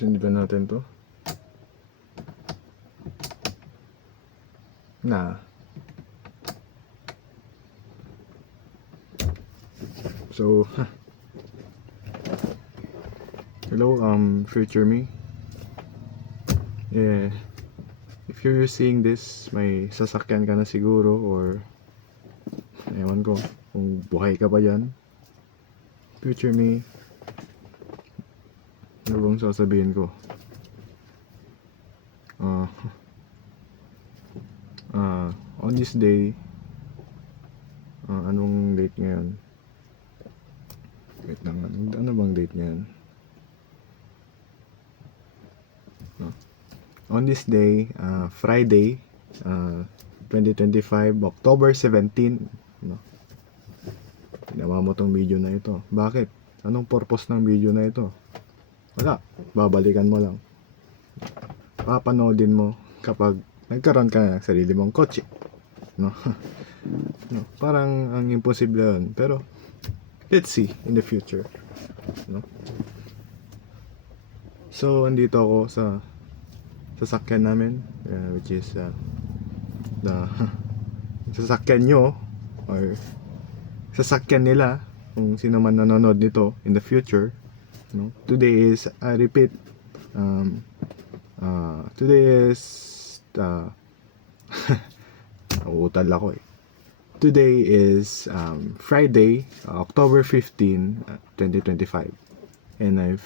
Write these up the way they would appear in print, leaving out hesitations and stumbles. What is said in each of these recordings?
Sindihan natin to. So, hello, future me. Yeah, if you're seeing this, may sasakyan ka na siguro, or ewan ko kung buhay ka pa dyan. Future me, ano bang sasabihin ko? On this day, anong date ngayon? Wait lang, ano bang date ngayon? On this day, Friday, 2025, October 17, no? Ginawa mo tong video na ito. Bakit? Anong purpose ng video na ito? Wala. Babalikan mo lang. Papanoodin mo kapag nagkaroon ka na ng sarili mong kotse. No? No? Parang ang imposible yun. Pero, let's see in the future. No? So, andito ako sa sasakyan namin, which is the sasakyan nyo, or sasakyan nila, kung sino man nanonood nito in the future. No? Today is, I repeat, today is nauutal ako eh. Today is Friday, October 15, 2025. And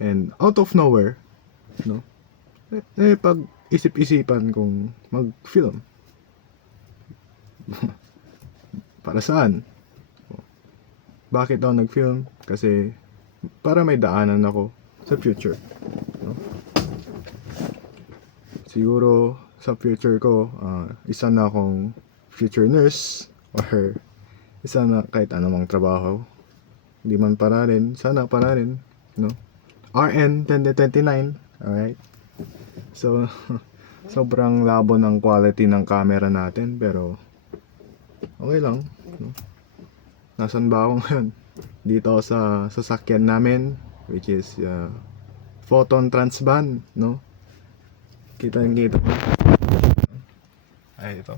and out of nowhere, no? Pag isip-isipan kong mag-film. Para saan? Bakit ako nag-film? Kasi para may daanan ako sa future, no? Siguro sa future ko, isa na akong future nurse, or isa na kahit anumang trabaho. Hindi man para rin, sana para rin, no? RN 2029, alright? So, sobrang labo ng quality ng camera natin, pero okay lang, no? Nasaan ba ako ngayon? Dito ako sa sasakyan namin, which is Photon Transvan, no? Kita. Ay, ito.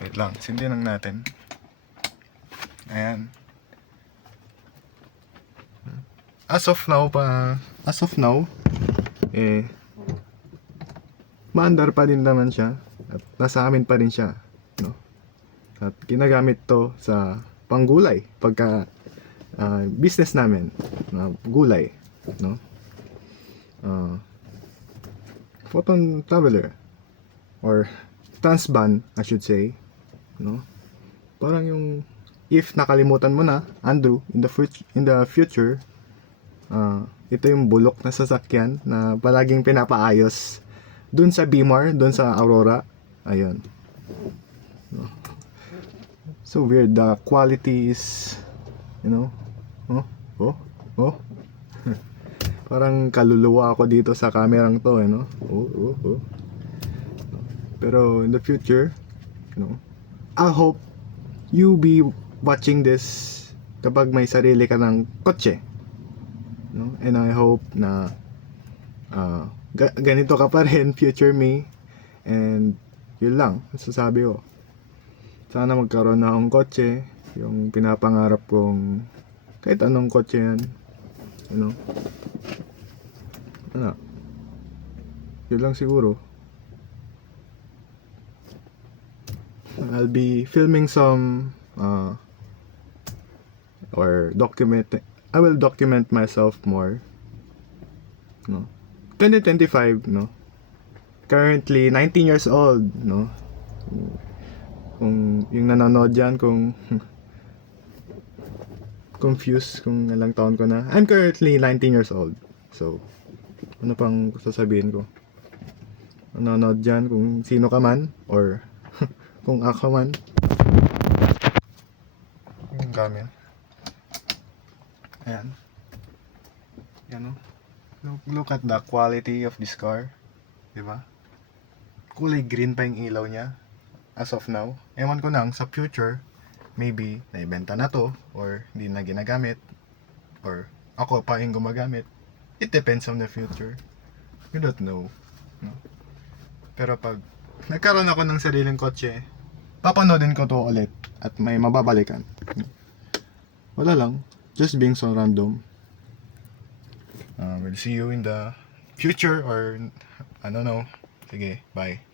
Wait lang, sindi lang natin. Ayan. As of now, maandar pa din naman siya, at nasa amin pa rin siya, no? At ginagamit to sa panggulay pagka business namin na gulay, no? Photon Traveler, or Transvan, I should say, no? Parang yung, if nakalimutan mo na, Andrew, in the future, ito yung bulok na sasakyan na palaging pinapaayos dun sa Bimar, dun sa Aurora. Ayun. No? So weird, the quality is, parang kaluluwa ako dito sa kamerang to, Pero in the future, I hope you be watching this kapag may sarili ka ng kotse, no? And I hope na ganito ka pa rin, future me. And yun lang, sasabi ko. Sana magkaroon na akong kotse, yung pinapangarap kong kahit anong kotse yan, yun lang siguro. I'll be filming some I will document myself more, no? 2025, no? Currently 19 years old, no? Kung yung nanonood dyan, kung confused kung ilang taon ko na, I'm currently 19 years old. So, ano pang sasabihin ko? Nanonood dyan, kung sino ka man, or kung ako man. Yung gamit. Ayan. Yan, look at the quality of this car. Diba? Kulay green pa yung ilaw niya as of now. Ewan ko nang sa future, maybe naibenta na to, or hindi na ginagamit, or ako pa yung gumagamit. It depends on the future. You don't know. No? Pero pag nagkaroon ako ng sariling kotse, papanoodin ko to ulit at may mababalikan. Wala lang. Just being so random. We'll see you in the future or I don't know. Sige, bye.